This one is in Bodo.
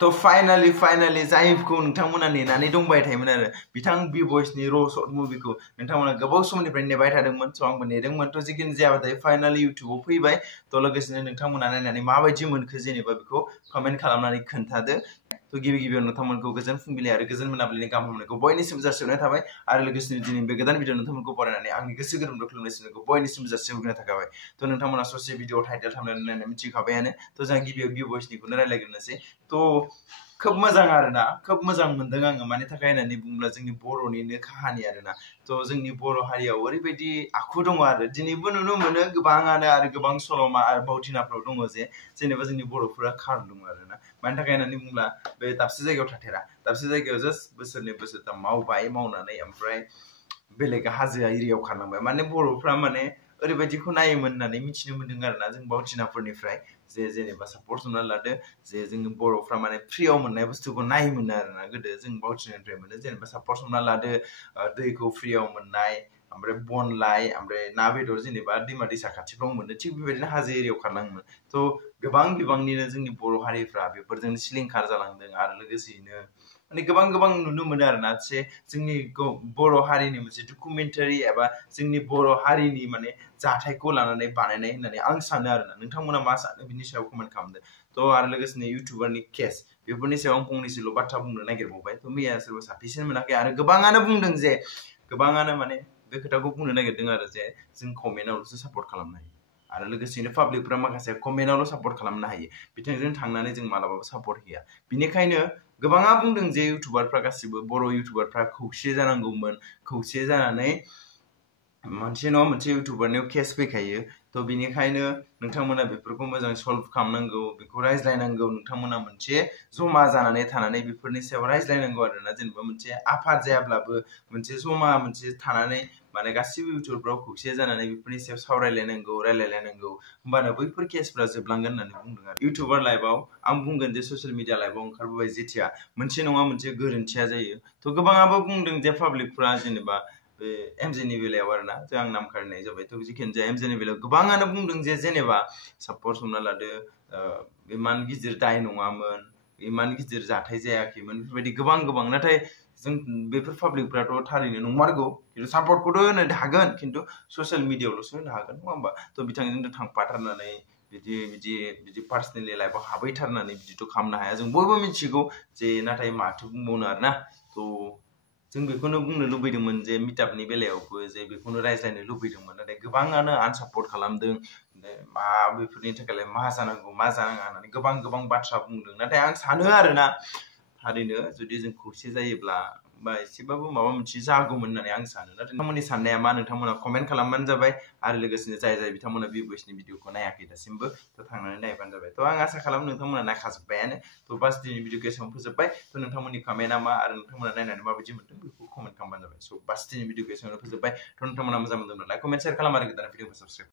तो फाइनाली जायखौ नोंथांमोना नेनानै दंबाय थायोमोन आरो बिथां बि बयसनि र शर्ट मुभिखौ नोंथांमोना गोबाव समनिफ्राय नेबाय थादोंमोन स' आंबो नेदोंमोन थ' जिखिनि जायाबाथाय फाइनालि इउटुबाव फैबाय थ' लोगोसेनो नोंथांमोना नायनानै माबायदि मोनखो जेनेबा बेखौ कमेन्ट खालामनानै खोन्थादो थ' गिबियाव नोंथांमोनखौ गोजोन फुंबिलि आरो गोजोन मोनाबिलिनि गाहाम हामलायनायखौ बयनिसिम जासिहरनाय थाबाय आरो लोगोसेनो दिनै बे गोदान भिडिअ नोंथांमोनखौ बरायनानै आंनि गोसो गोरबोनिफ्राय खुलुमनायखौ बयनिसिम जासिहरग्रोनाय थाबाय थ' नोंथांमोना ससे भिडिअ टाइटेल थांनानै नायनानै मिथिखाबायानो थ' जों गिबियाव बि बयसनिखौनो रायलायग्रोनोसै थ' खोब मोजां आरोना खोब मोजां मोनदों आङो मानि थाखाय होननानै बुङोब्ला जोंनि बर'निनो काहानि आरोना थ' जोंनि बर' हारियाव ओरैबायदि आखु दङ आरो दिनैबो नुनो मोनो गोबाङानो आरो गोबां सल'मा आरो बावथिनाफोराव दङ जे जेनेबा जोंनि बर'फोरा खार दङ आरोना मानि थाखाय होननानै बुङोब्ला बे दाबसे जायगायाव थाथेरा दाबसे जायगायाव जास्ट बोसोरनै बोसोरथाम मावबाय मावनानै ओमफ्राय बेलेग हाजो एरियायाव खारलांबाय माने बर'फ्रा माने ओरैबायदिखौ नायोमोन होननानै मिथिनो मोन्दों आरोना जों बावथिनाफोरनिफ्राय जे जेनेबा साप'ज हमना लादो जे जोंनि बर'फ्रा माने फ्रियाव मोननाय बुस्थुखौ नायोमोन आरोना गोदो जों बावथिनानिफ्राय मोनो जेनेबा साप'ज हमना लादो दैखौ फ्रियाव मोननाय ओमफ्राय बनलाय ओमफ्राय ना बेदर जेनेबा दैमा दैसा खाथिफ्राव मोनो थिग बेबायदिनो हाजो एरियायाव खारलाङोमोन थ' गोबां बिबांनिनो जोंनि बर' हारिफ्रा बेफोरजोंनो सिलिंखार जालांदों आरो लोगोसेयैनो माने गोबां नुनो मोनो आरोना जे जोंनि बर' हारिनि मोनसे डकुमेन्टारि एबा जोंनि बर' हारिनि माने जाथायखौ लानानै बानायनाय होननानै आं सानो आरोना नोंथांमोना मा सानो बिनि सायाव कमेन्ट खालामदो थ' आरो लोगोसेनो इउटुबारनि केस बेफोरनि सायाव आं फंनैसोल' बाथ्रा बुंनो नागिरबावबाय थ' मैया सोरबा साफिसियेन्ट मोनाखै आरो गोबाङानो बुंदों जे गोबाङानो माने बे खोथाखौ बुंनो नागिरदों आरो जे जों कमेन्टआवल'सो सापर्ट खालामनो हायो आरो लोगोसेनो पाब्लिकफ्रा माखासे कमेन्टआवल' सापर्ट खालामनो हायो बिथांजों थांनानै जों मालाबाबो सापर्ट होया बिनिखायनो गोबाङा बुंदों जे इउटुबारफ्रा गासिबो बर' इउटुबारफ्रा खौसे जानांगौमोन खौसे जानानै मोनसे नङा मोनसे इउटुबारनियाव केस फैखायो थ' बिनिखायनो नोंथांमोना बेफोरखौ मोजां सल्भ खालामनांगौ बेखौ रायज्लायनांगौ नोंथांमोना मोनसे जमा जानानै थानानै बेफोरनि सायाव रायज्लायनांगौ आरोना जेनेबा मोनसे आफाद जायाब्लाबो मोनसे जमा मोनसे थानानै माने गासिबो इउटुबारफ्राव खौसे जानानै बेफोरनि सायाव सावरायलायनांगौ रायलायलायनांगौ होमबानो बैफोर केसफ्रा जोबलांगोन होननानै बुंदों आरो इउटुबार लाइफआव आं बुंगोन जे ससियेल मिडिया लाइफआव ओंखारबोबाय जेथिया मोनसे नङा मोनसे गोरोन्थिया जायो थ' गोबाङाबो बुंदों जे पाब्लिकफ्रा जेनेबा बे एमजेनि बेलायाव आरोना जों आं नाम खारिनाय जाबाय थ' जिखुनु जाया एमजेनि बेलायाव गोबाङानो बुंदों जे जेनेबा साप'ज हमना लादो इमान गिदिर दाय नङामोन इमान गिदिर जाथाय जायाखैमोन बेफोरबायदि गोबां नाथाय जों बेफोर पाब्लिकफ्राथ' थारैनो नंमारगौ खिन्थु सापर्टखौथ' होनो हागोन खिन्थु ससियेल मिडियायावल'सो होनो हागोन नङा होमबा थ' बिथांजों थांफाथारनानै बिदि पार्सनेलि लाइफआव हाबहैथारनानै बिदिथ' खालामनो हाया जों बयबो मिथिगौ जे नाथाय माथो बुंबावनो आरोना थ' जों बेखौनो बुंनो लुबैदोंमोन जे मिटआपनि बेलायावबो जे बेखौनो रायज्लायनो लुबैदोंमोन नाथाय गोबाङानो आनसापर्ट खालामदों मा बेफोरनि थाखायलाय मा जानांगौ मा जानाङा होननानै गोबां बाथ्रा बुंदों नाथाय आं सानो आरोना थारैनो जुदि जों खौसे जायोब्ला बा एसेबाबो माबा मोनसे जागौमोन होननानै आं सानो नाथाय नोंथांमोननि साननाया मा नोंथांमोना कमेन्ट खालामबानो जाबाय आरो लोगोसेनो जाय बिथांमोना बि बयसनि भिडिअखौ नायाखै दासिमबो थ' थांनानै नायबानो जाबाय थ' आं आसा खालामो नोंथांमोना नायखाजोब्बायानो थ' बास दिनै भिडिअखौ एसेबां फोजोब्बाय थ' नोंथांमोननि कमेन्टआ मा आरो नोंथांमोना नायनानै माबायदि मोनदों बेखौ कमेन्ट खालामबानो जाबाय स' बास दिनै भिडिअखौ एसेबां फोजोब्बाय थ' नोंथांमोना मोजां मोनदोंब्ला लाइक कमेन्ट शेयार खालाम आरो गोदान भिडिअखौ साबस्क्राइब